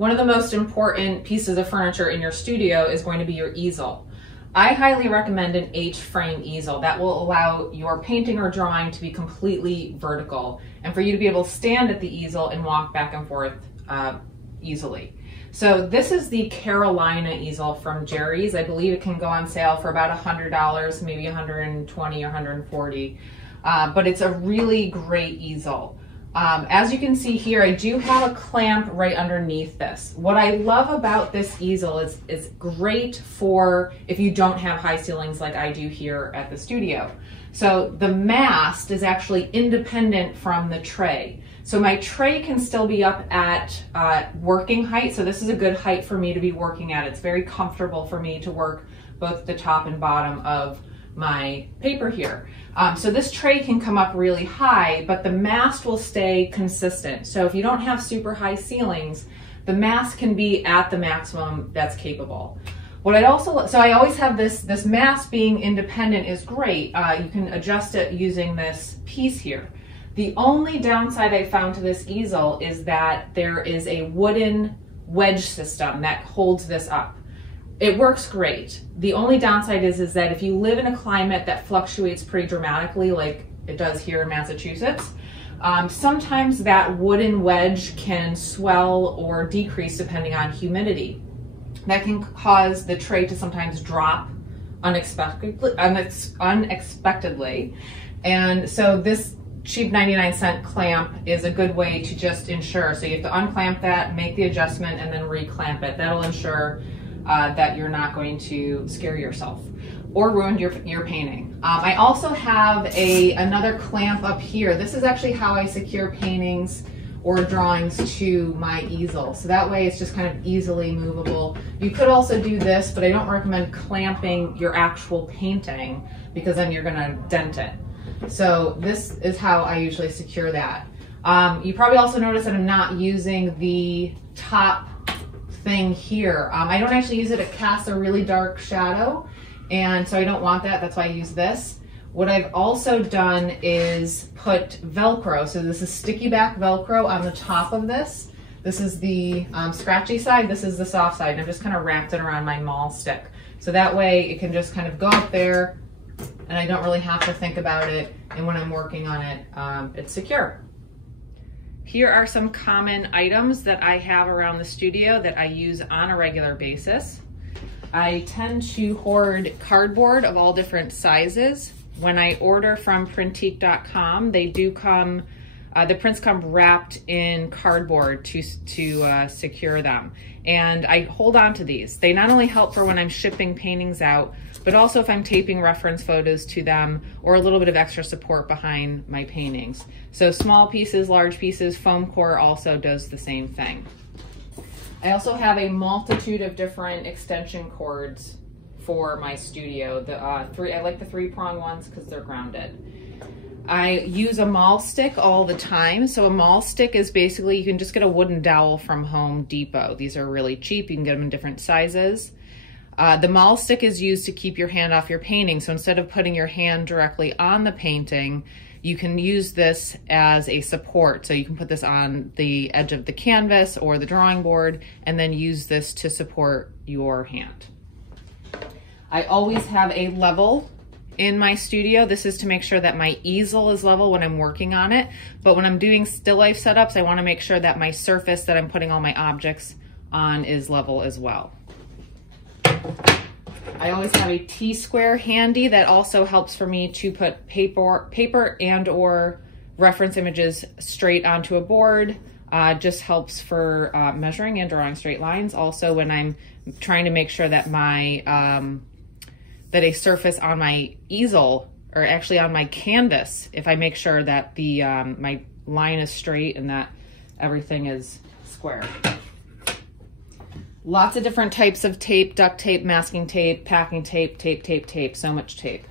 one of the most important pieces of furniture in your studio is going to be your easel. I highly recommend an H-frame easel that will allow your painting or drawing to be completely vertical and for you to be able to stand at the easel and walk back and forth easily. So this is the Carolina easel from Jerry's. I believe it can go on sale for about $100, maybe $120 or $140, but it's a really great easel. As you can see here, I do have a clamp right underneath this. What I love about this easel is it's great for if you don't have high ceilings like I do here at the studio. So the mast is actually independent from the tray. So my tray can still be up at working height. So this is a good height for me to be working at. It's very comfortable for me to work both the top and bottom of my paper here. So this tray can come up really high, but the mast will stay consistent. So if you don't have super high ceilings, the mast can be at the maximum that's capable. What I also, so I always have this mast being independent is great. You can adjust it using this piece here. The only downside I found to this easel is that there is a wooden wedge system that holds this up. It works great. The only downside is that if you live in a climate that fluctuates pretty dramatically like it does here in Massachusetts, sometimes that wooden wedge can swell or decrease depending on humidity. That can cause the tray to sometimes drop unexpectedly. And so this cheap 99-cent clamp is a good way to just ensure. So you have to unclamp that, make the adjustment, and then reclamp it. That'll ensure that you're not going to scare yourself or ruin your painting. I also have another clamp up here. This is actually how I secure paintings or drawings to my easel. So that way it's just kind of easily movable. You could also do this, but I don't recommend clamping your actual painting because then you're gonna dent it. So this is how I usually secure that. You probably also notice that I'm not using the top thing here. I don't actually use it. It casts a really dark shadow, and so I don't want that. That's why I use this. What I've also done is put Velcro. So this is sticky back Velcro on the top of this. This is the scratchy side. This is the soft side. And I've just kind of wrapped it around my maul stick. So that way it can just kind of go up there and I don't really have to think about it. And when I'm working on it, it's secure. Here are some common items that I have around the studio that I use on a regular basis. I tend to hoard cardboard of all different sizes. When I order from printique.com, they do come, the prints come wrapped in cardboard to secure them. And I hold on to these. They not only help for when I'm shipping paintings out, but also if I'm taping reference photos to them or a little bit of extra support behind my paintings. So small pieces, large pieces, foam core also does the same thing. I also have a multitude of different extension cords for my studio. I like the 3-prong ones because they're grounded. I use a maul stick all the time. So a maul stick is basically, you can just get a wooden dowel from Home Depot. These are really cheap. You can get them in different sizes. The maul stick is used to keep your hand off your painting. So instead of putting your hand directly on the painting, you can use this as a support. So you can put this on the edge of the canvas or the drawing board and then use this to support your hand. I always have a level in my studio. This is to make sure that my easel is level when I'm working on it. But when I'm doing still life setups, I want to make sure that my surface that I'm putting all my objects on is level as well. I always have a T-square handy that also helps for me to put paper and or reference images straight onto a board. Just helps for measuring and drawing straight lines. Also, when I'm trying to make sure that my that a surface on my easel, or actually on my canvas, if I make sure that the my line is straight and that everything is square. Lots of different types of tape: duct tape, masking tape, packing tape, tape, so much tape.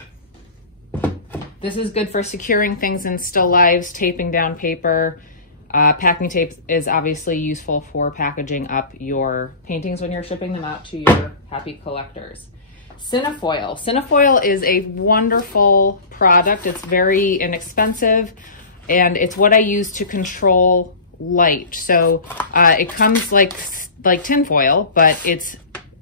This is good for securing things in still lives, taping down paper. Packing tape is obviously useful for packaging up your paintings when you're shipping them out to your happy collectors. Cinefoil. Cinefoil is a wonderful product. It's very inexpensive, and it's what I use to control light. So it comes like like tinfoil, but it's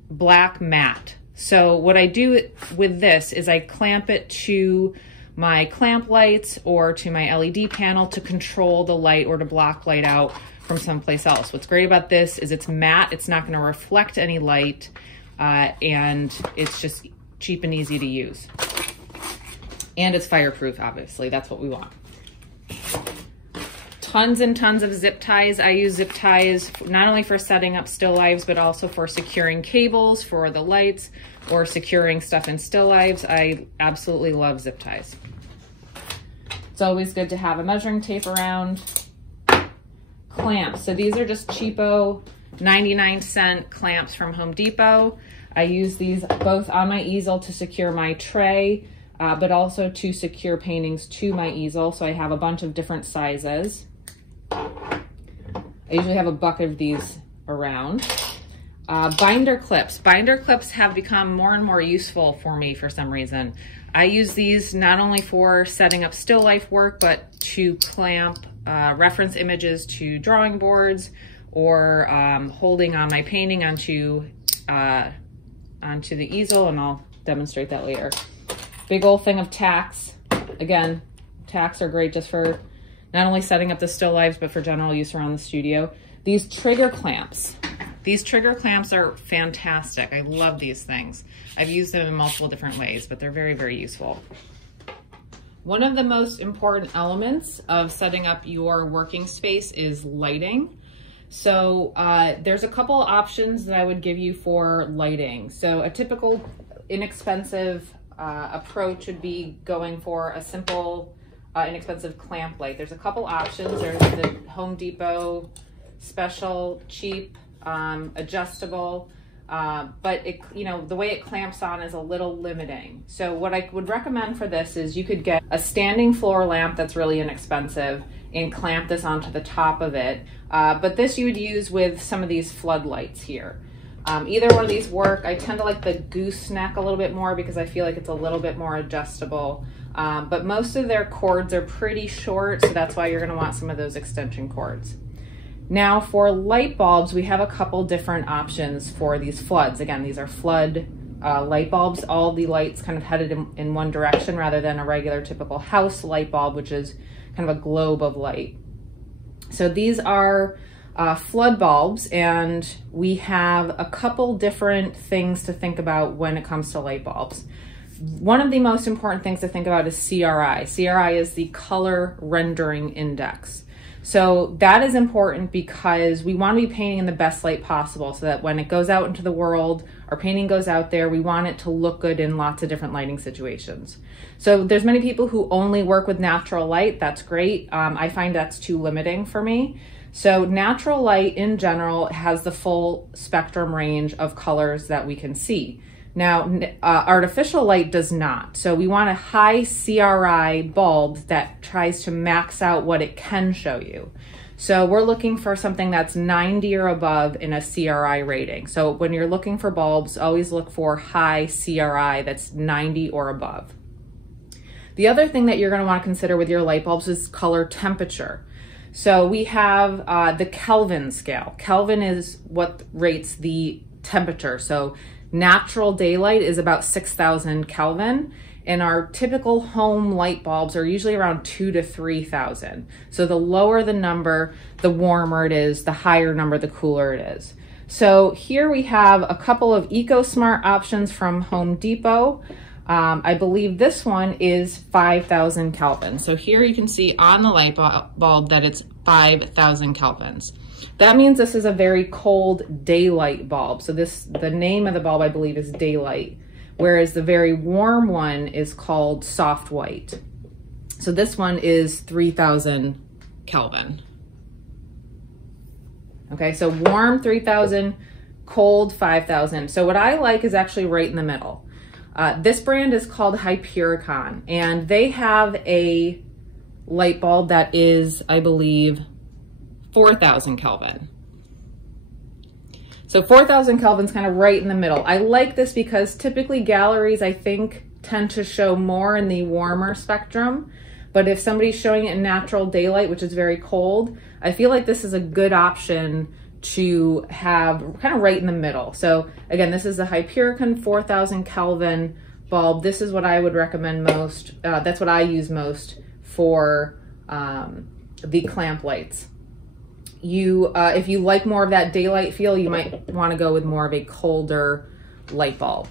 black matte. So what I do with this is I clamp it to my clamp lights or to my LED panel to control the light or to block light out from someplace else. What's great about this is it's matte, it's not gonna reflect any light, and it's just cheap and easy to use. And it's fireproof, obviously, that's what we want. Tons and tons of zip ties. I use zip ties not only for setting up still lives, but also for securing cables for the lights or securing stuff in still lives. I absolutely love zip ties. It's always good to have a measuring tape around. Clamps. So these are just cheapo 99-cent clamps from Home Depot. I use these both on my easel to secure my tray, but also to secure paintings to my easel. So I have a bunch of different sizes. I usually have a bucket of these around. Binder clips. Binder clips have become more and more useful for me for some reason. I use these not only for setting up still life work, but to clamp reference images to drawing boards or holding on my painting onto the easel, and I'll demonstrate that later. Big old thing of tacks. Again, tacks are great just for not only setting up the still lives, but for general use around the studio. These trigger clamps. These trigger clamps are fantastic. I love these things. I've used them in multiple different ways, but they're very, very useful. One of the most important elements of setting up your working space is lighting. So there's a couple options that I would give you for lighting. So a typical inexpensive approach would be going for a simple inexpensive clamp light. There's a couple options. There's the Home Depot special, cheap, adjustable, but it, the way it clamps on is a little limiting. So what I would recommend for this is you could get a standing floor lamp that's really inexpensive and clamp this onto the top of it. But this you would use with some of these floodlights here. Either one of these work. I tend to like the gooseneck a little bit more because I feel like it's a little bit more adjustable. But most of their cords are pretty short, so that's why you're going to want some of those extension cords. Now for light bulbs, we have a couple different options for these floods. Again, these are flood light bulbs. All the lights kind of headed in one direction rather than a regular typical house light bulb, which is kind of a globe of light. So these are flood bulbs, and we have a couple different things to think about when it comes to light bulbs. One of the most important things to think about is CRI. CRI is the color rendering index. So that is important because we want to be painting in the best light possible so that when it goes out into the world, our painting goes out there, we want it to look good in lots of different lighting situations. So there's many people who only work with natural light. That's great. I find that's too limiting for me. So natural light in general has the full spectrum range of colors that we can see. Now, artificial light does not. So we want a high CRI bulb that tries to max out what it can show you. So we're looking for something that's 90 or above in a CRI rating. So when you're looking for bulbs, always look for high CRI that's 90 or above. The other thing that you're going to want to consider with your light bulbs is color temperature. So we have the Kelvin scale. Kelvin is what rates the temperature. So natural daylight is about 6,000 Kelvin, and our typical home light bulbs are usually around 2,000 to 3,000. So the lower the number, the warmer it is, the higher number, the cooler it is. So here we have a couple of EcoSmart options from Home Depot. I believe this one is 5,000 Kelvin. So here you can see on the light bulb that it's 5,000 Kelvins. That means this is a very cold daylight bulb. So the name of the bulb, I believe, is daylight, whereas the very warm one is called soft white. So this one is 3,000 Kelvin. Okay, so warm 3,000, cold 5,000. So what I like is actually right in the middle. This brand is called Hypericon, and they have a light bulb that is, I believe, 4,000 Kelvin. So 4,000 Kelvin is kind of right in the middle. I like this because typically galleries, I think, tend to show more in the warmer spectrum. But if somebody's showing it in natural daylight, which is very cold, I feel like this is a good option to have kind of right in the middle. So again, this is the Hyperion 4000 Kelvin bulb. This is what I would recommend most. That's what I use most for the clamp lights. If you like more of that daylight feel, you might want to go with more of a colder light bulb.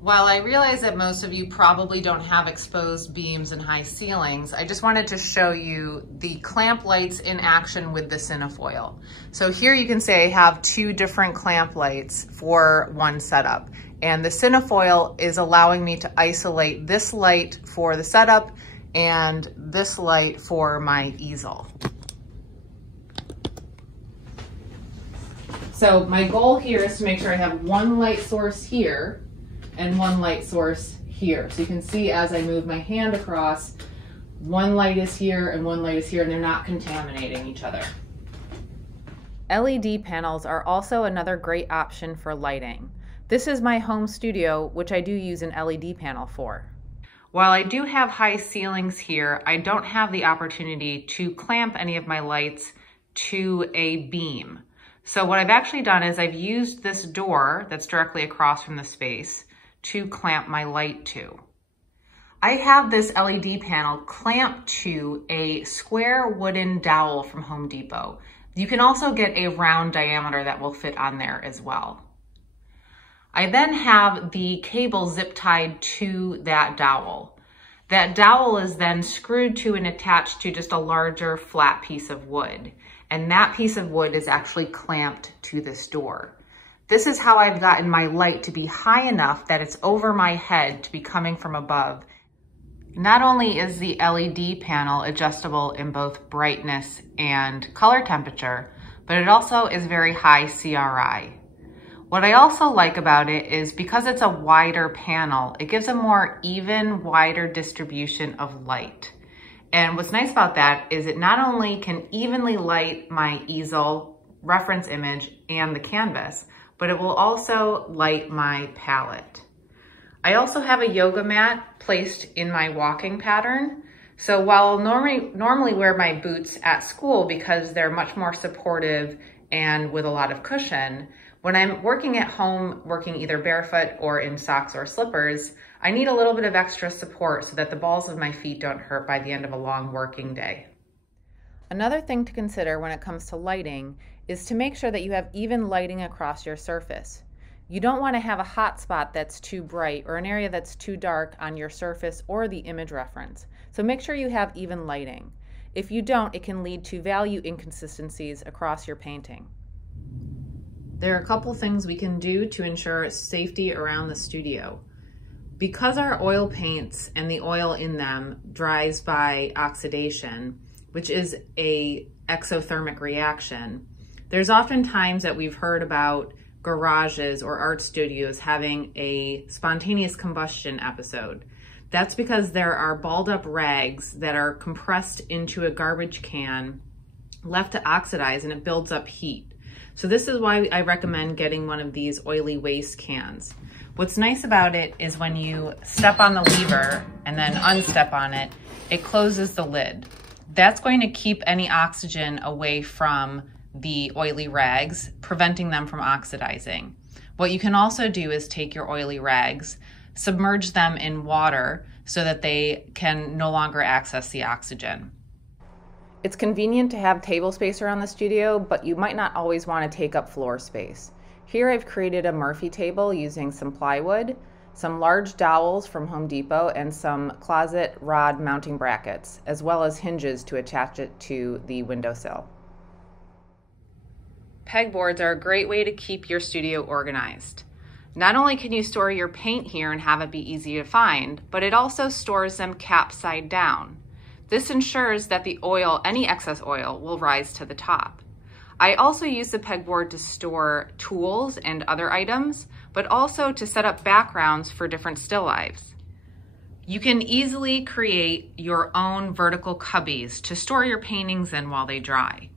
While I realize that most of you probably don't have exposed beams and high ceilings, I just wanted to show you the clamp lights in action with the Cinefoil. So here you can see I have two different clamp lights for one setup. And the Cinefoil is allowing me to isolate this light for the setup and this light for my easel. So my goal here is to make sure I have one light source here and one light source here. So you can see as I move my hand across, one light is here and one light is here, and they're not contaminating each other. LED panels are also another great option for lighting. This is my home studio, which I do use an LED panel for. While I do have high ceilings here, I don't have the opportunity to clamp any of my lights to a beam. So what I've actually done is I've used this door that's directly across from the space to clamp my light to. I have this LED panel clamped to a square wooden dowel from Home Depot. You can also get a round diameter that will fit on there as well. I then have the cable zip tied to that dowel. That dowel is then screwed to and attached to just a larger flat piece of wood. And that piece of wood is actually clamped to this door. This is how I've gotten my light to be high enough that it's over my head to be coming from above. Not only is the LED panel adjustable in both brightness and color temperature, but it also is very high CRI. What I also like about it is because it's a wider panel, it gives a more even, wider distribution of light. And what's nice about that is it not only can evenly light my easel, reference image, and the canvas, but it will also light my palette. I also have a yoga mat placed in my walking pattern. So while I'll normally wear my boots at school because they're much more supportive and with a lot of cushion, when I'm working at home, working either barefoot or in socks or slippers, I need a little bit of extra support so that the balls of my feet don't hurt by the end of a long working day. Another thing to consider when it comes to lighting is to make sure that you have even lighting across your surface. You don't want to have a hot spot that's too bright or an area that's too dark on your surface or the image reference. So make sure you have even lighting. If you don't, it can lead to value inconsistencies across your painting. There are a couple things we can do to ensure safety around the studio. Because our oil paints and the oil in them dries by oxidation, which is a exothermic reaction, there's often times that we've heard about garages or art studios having a spontaneous combustion episode. That's because there are balled up rags that are compressed into a garbage can, left to oxidize, and it builds up heat. So this is why I recommend getting one of these oily waste cans. What's nice about it is when you step on the lever and then unstep on it, it closes the lid. That's going to keep any oxygen away from the oily rags, preventing them from oxidizing. What you can also do is take your oily rags, submerge them in water so that they can no longer access the oxygen. It's convenient to have table space around the studio, but you might not always want to take up floor space. Here I've created a Murphy table using some plywood, some large dowels from Home Depot, and some closet rod mounting brackets, as well as hinges to attach it to the windowsill. Pegboards are a great way to keep your studio organized. Not only can you store your paint here and have it be easy to find, but it also stores them cap side down. This ensures that the oil, any excess oil, will rise to the top. I also use the pegboard to store tools and other items, but also to set up backgrounds for different still lifes. You can easily create your own vertical cubbies to store your paintings in while they dry.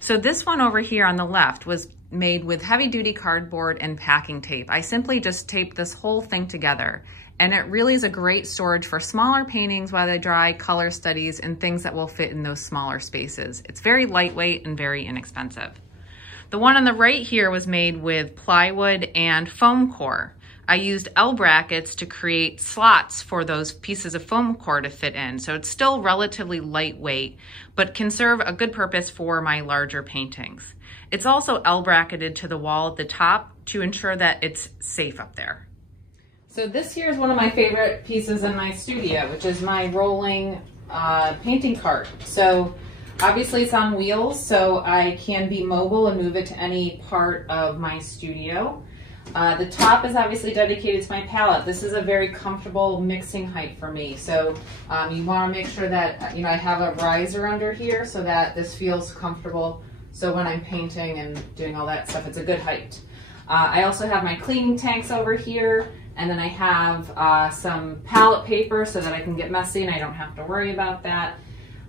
So this one over here on the left was made with heavy duty cardboard and packing tape. I simply just taped this whole thing together, and it really is a great storage for smaller paintings while they dry, color studies, and things that will fit in those smaller spaces. It's very lightweight and very inexpensive. The one on the right here was made with plywood and foam core. I used L brackets to create slots for those pieces of foam core to fit in. So it's still relatively lightweight, but can serve a good purpose for my larger paintings. It's also L bracketed to the wall at the top to ensure that it's safe up there. So this here is one of my favorite pieces in my studio, which is my rolling painting cart. So obviously it's on wheels, so I can be mobile and move it to any part of my studio. The top is obviously dedicated to my palette. This is a very comfortable mixing height for me. So you want to make sure that I have a riser under here so that this feels comfortable. So when I'm painting and doing all that stuff, it's a good height. I also have my cleaning tanks over here, and then I have some palette paper so that I can get messy and I don't have to worry about that.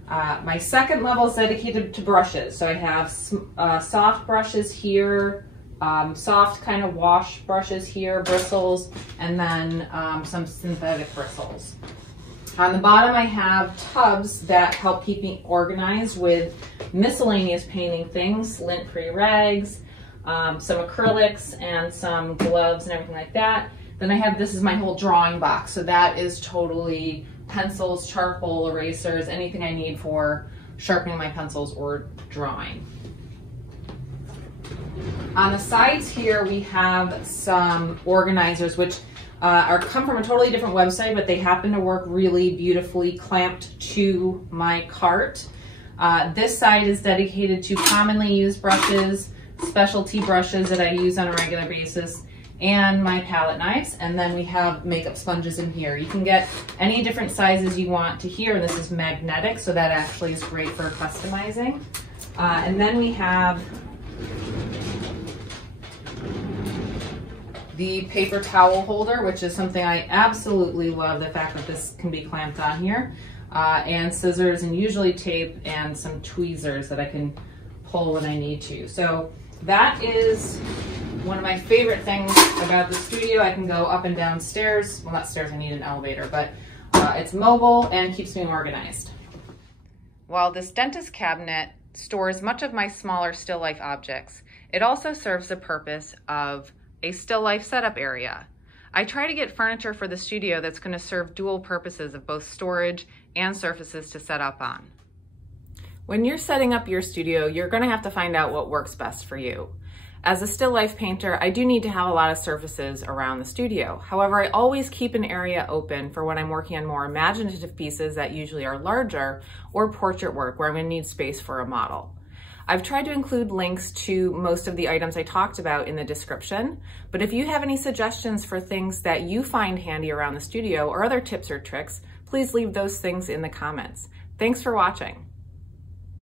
My second level is dedicated to brushes. So I have soft brushes here, soft kind of wash brushes here, bristles, and then some synthetic bristles. On the bottom I have tubs that help keep me organized with miscellaneous painting things, lint-free rags, some acrylics, and some gloves and everything like that. Then I have, this is my whole drawing box, so that is totally pencils, charcoal, erasers, anything I need for sharpening my pencils or drawing. On the sides here we have some organizers which come from a totally different website, but they happen to work really beautifully clamped to my cart. This side is dedicated to commonly used brushes, specialty brushes that I use on a regular basis, and my palette knives. And then we have makeup sponges in here. You can get any different sizes you want to here, and this is magnetic, so that actually is great for customizing. And then we have the paper towel holder, which is something I absolutely love, the fact that this can be clamped on here, and scissors and usually tape and some tweezers that I can pull when I need to. So that is one of my favorite things about the studio. I can go up and down stairs. Well, not stairs, I need an elevator, but it's mobile and keeps me organized. While this dentist cabinet stores much of my smaller still life objects, it also serves the purpose of a still life setup area. I try to get furniture for the studio that's going to serve dual purposes of both storage and surfaces to set up on. When you're setting up your studio, you're going to have to find out what works best for you. As a still life painter, I do need to have a lot of surfaces around the studio. However, I always keep an area open for when I'm working on more imaginative pieces that usually are larger, or portrait work where I'm going to need space for a model. I've tried to include links to most of the items I talked about in the description, but if you have any suggestions for things that you find handy around the studio or other tips or tricks, please leave those things in the comments. Thanks for watching.